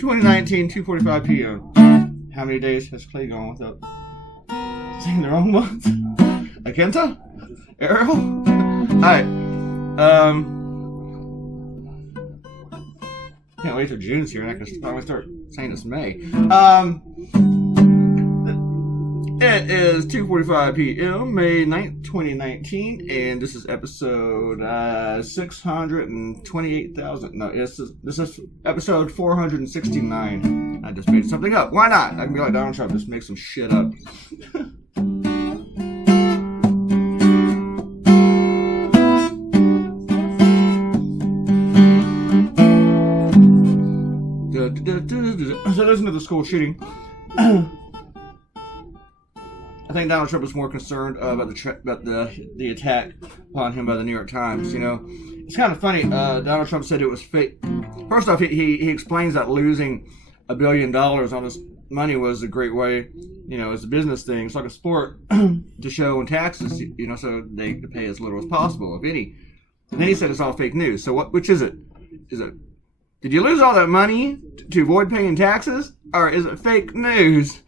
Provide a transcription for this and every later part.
2019, 2:45 p.m. How many days has Clay gone without saying the wrong ones? Akenta? Ariel? Alright. Can't wait till June's here and I can finally start saying it's May. It is 2:45 p.m., May 9th, 2019, and this is episode 628,000. No, this is episode 469. I just made something up. Why not? I can be like Donald Trump, just make some shit up. So listen to the school shooting. I think Donald Trump was more concerned about the attack upon him by the New York Times. You know, it's kind of funny. Donald Trump said it was fake. First off, he explains that losing $1 billion on his money was a great way. You know, it's a business thing. It's like a sport to show in taxes. You know, so they pay as little as possible, if any. And then he said it's all fake news. So which is it? Is it? Did you lose all that money to avoid paying taxes, or is it fake news?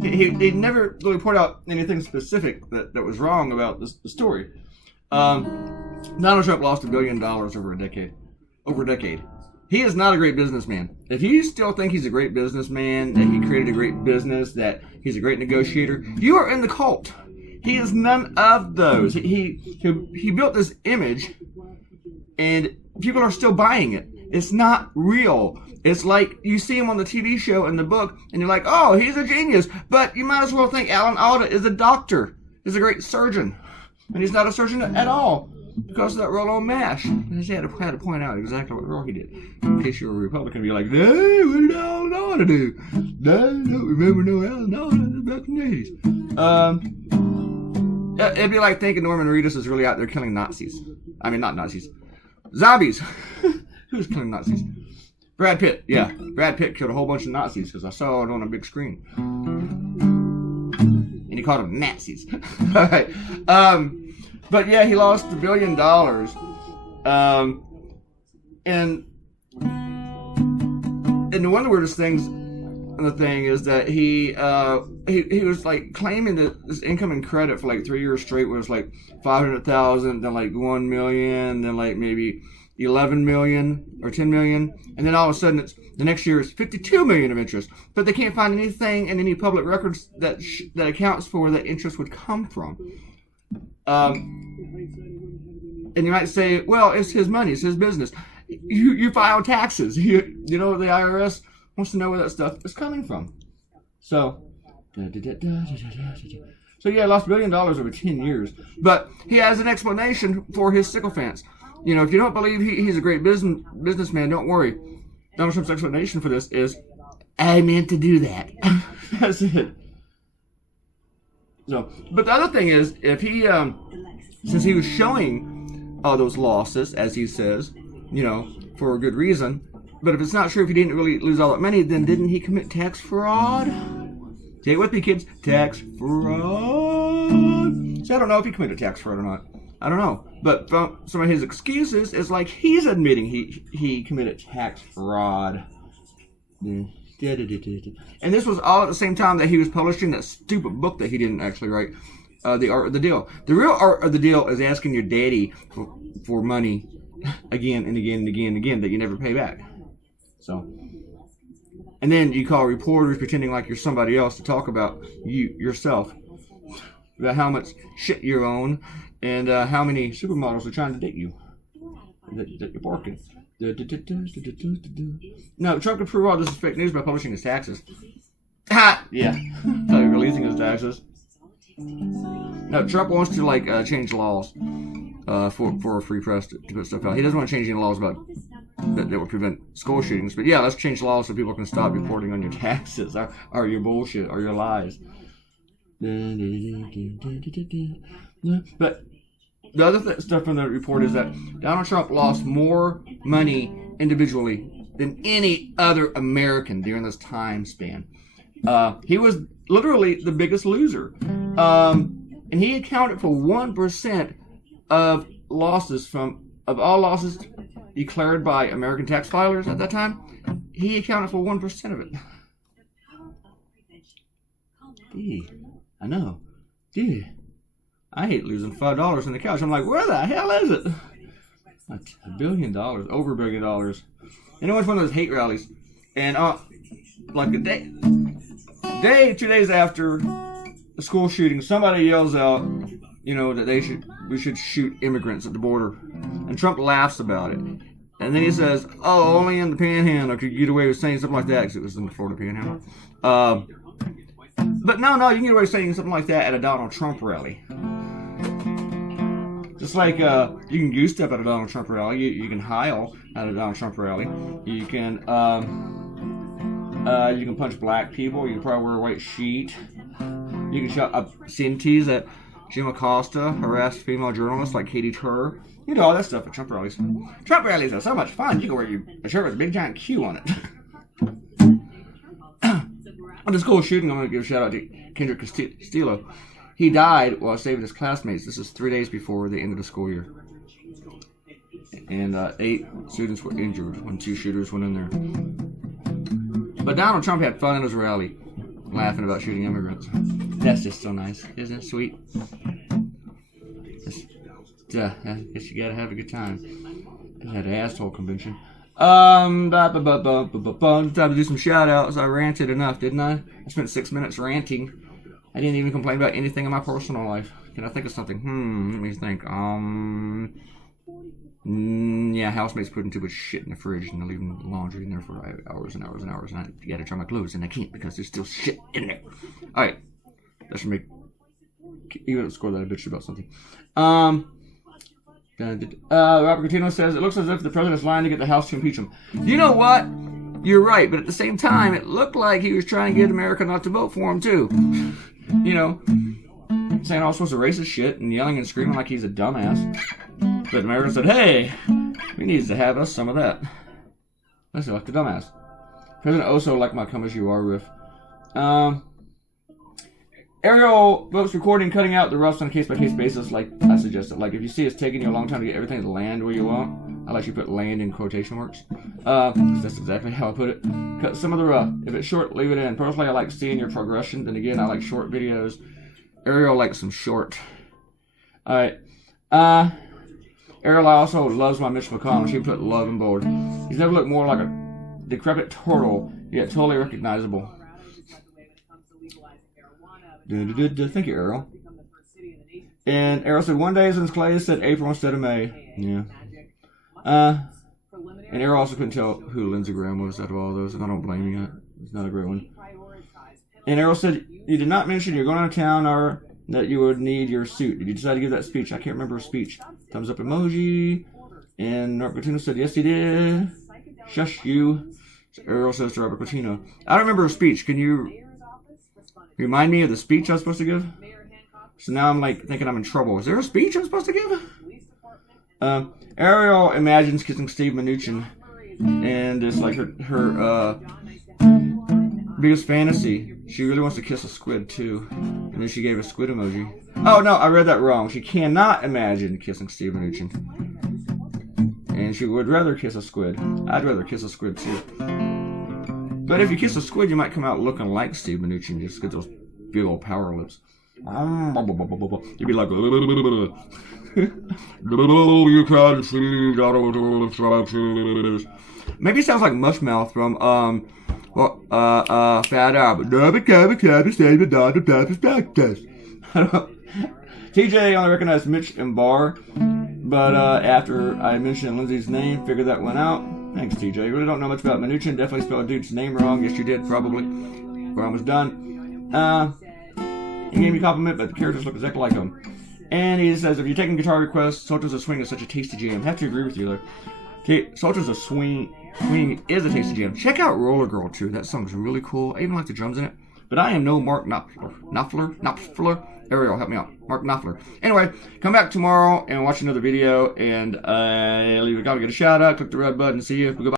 He never really pointed out anything specific that was wrong about the story. Donald Trump lost $1 billion over a decade. He is not a great businessman. If you still think he's a great businessman, that he created a great business, that he's a great negotiator, you are in the cult. He is none of those. He built this image, and people are still buying it. It's not real. It's like you see him on the TV show and the book, and you're like, oh, he's a genius. But you might as well think Alan Alda is a doctor. He's a great surgeon. And he's not a surgeon at all because of that role on MASH. And he had to point out exactly what role he did. In case you're a Republican, you're like, hey, what did Alan Alda do? I don't remember no Alan Alda back in the 80s. It'd be like thinking Norman Reedus is really out there killing Nazis. I mean, not Nazis. Zombies. Who's killing Nazis? Brad Pitt, yeah. Brad Pitt killed a whole bunch of Nazis because I saw it on a big screen. And he called them Nazis. All right. But yeah, he lost $1 billion. And one of the weirdest things in the thing is that he was like claiming that this income and credit for like 3 years straight was like 500,000, then like 1 million, then like maybe 11 million or 10 million, and then all of a sudden the next year is 52 million of interest, but they can't find anything in any public records that accounts for where that interest would come from. And you might say, well, it's his money, it's his business. You file taxes. You know, the IRS wants to know where that stuff is coming from. So yeah, he lost $1 billion over 10 years, but he has an explanation for his sycophants. You know, if you don't believe he's a great businessman, don't worry. Donald Trump's explanation for this is, I meant to do that. That's it. So, but the other thing is, if he, since he was showing all those losses, as he says, you know, for a good reason, but if it's not true, if he didn't really lose all that money, then didn't he commit tax fraud? Say it with me, kids. Tax fraud. So I don't know if he committed tax fraud or not. I don't know, but some of his excuses is like he's admitting he committed tax fraud. And this was all at the same time that he was publishing that stupid book that he didn't actually write, The Art of the Deal. The real art of the deal is asking your daddy for money again and again and again and again that you never pay back. So, and then you call reporters pretending like you're somebody else to talk about yourself, about how much shit you own. And how many supermodels are trying to date you that you're barking. No, Trump can prove all this is fake news by publishing his taxes. Ha! Yeah. Releasing his taxes. No, Trump wants to like change laws for a free press to put stuff out. He doesn't want to change any laws about that would prevent school shootings. But yeah, let's change laws so people can stop reporting on your taxes or your bullshit or your lies. But the other stuff from the report is that Donald Trump lost more money individually than any other American during this time span. He was literally the biggest loser. And he accounted for 1% of losses of all losses declared by American tax filers at that time. he accounted for 1% of it. Gee, I know. Gee, I hate losing $5 on the couch. I'm like, where the hell is it? $1 billion, over $1 billion. And it was one of those hate rallies. And like a day, 2 days after the school shooting, somebody yells out, you know, that we should shoot immigrants at the border. And Trump laughs about it. And then he says, oh, only in the Panhandle could you get away with saying something like that, because it was in the Florida Panhandle. But no, you can get away with saying something like that at a Donald Trump rally. Just like you can goose step at a Donald Trump rally, you can heil at a Donald Trump rally, you can punch black people, you can probably wear a white sheet, you can shout obscenities at Jim Acosta, harass female journalists like Katie Tur. You do all that stuff at Trump rallies. Trump rallies are so much fun. You can wear a shirt with a big giant Q on it. On the school shooting, I'm going to give a shout out to Kendrick Castillo. He died while saving his classmates. This is 3 days before the end of the school year. And 8 students were injured when 2 shooters went in there. But Donald Trump had fun at his rally, laughing about shooting immigrants. That's just so nice. Isn't it sweet? I guess you gotta have a good time. I had an asshole convention. Time to do some shout outs. I ranted enough, didn't I? I spent 6 minutes ranting. I didn't even complain about anything in my personal life. Can I think of something? Let me think. Yeah, housemates putting too much shit in the fridge and they're leaving laundry in there for hours and hours and hours. And I gotta try my clothes and I can't because there's still shit in there. Alright. That should make... Even score that a bitch about something. Robert Coutinho says, it looks as if the president's lying to get the House to impeach him. You know what? You're right, but at the same time, it looked like he was trying to get America not to vote for him, too. You know, saying all sorts of racist shit and yelling and screaming like he's a dumbass. But America said, hey, we need to have us some of that. Let's elect a dumbass. President also liked my Come As You Are riff. Ariel votes recording, cutting out the roughs on a case-by-case basis, like I suggested. Like, if you see it's taking you a long time to get everything to land where you want, I'll actually put land in quotation marks. That's exactly how I put it. Cut some of the rough. If it's short, leave it in. Personally, I like seeing your progression. Then again, I like short videos. Ariel likes some short. Alright. Ariel also loves my Mitch McConnell. She put love in bold. He's never looked more like a decrepit turtle, yet totally recognizable. Thank you, Ariel. And Ariel said, 1 day since Clay said April instead of May. Yeah. And Ariel also couldn't tell who Lindsey Graham was out of all those, and I don't blame you. It's not a great one. And Ariel said, you did not mention you're going out of town or that you would need your suit. Did you decide to give that speech? I can't remember a speech. Thumbs up emoji. And Robert Coutinho said, yes, he did. Shush you. So Ariel says to Robert Coutinho, I don't remember a speech. Can you remind me of the speech I was supposed to give? So now I'm like thinking I'm in trouble. Is there a speech I'm supposed to give? Ariel imagines kissing Steve Mnuchin, and it's like her biggest fantasy. She really wants to kiss a squid too, and then she gave a squid emoji. Oh no, I read that wrong. She cannot imagine kissing Steve Mnuchin, and she would rather kiss a squid. I'd rather kiss a squid too. But if you kiss a squid, you might come out looking like Steve Mnuchin, just get those big old power lips. You'd be like, you can't see. Maybe it sounds like Mushmouth from Fat Albert. TJ only recognized Mitch and Barr, but after I mentioned Lindsay's name, figured that one out. Thanks, TJ. You really don't know much about Mnuchin. Definitely spelled a dude's name wrong. Yes, you did, probably. We're almost done. He gave me a compliment, but the characters look exactly like him. And he says, if you're taking guitar requests, Sultans of Swing is such a tasty jam. I have to agree with you, though. Sultans of Swing is a tasty jam. Check out Roller Girl, too. That song's really cool. I even like the drums in it. But I am no Mark Knopfler. Ariel, help me out. Mark Knopfler. Anyway, come back tomorrow and watch another video. And leave a comment, get a shout out, click the red button. See you. Goodbye.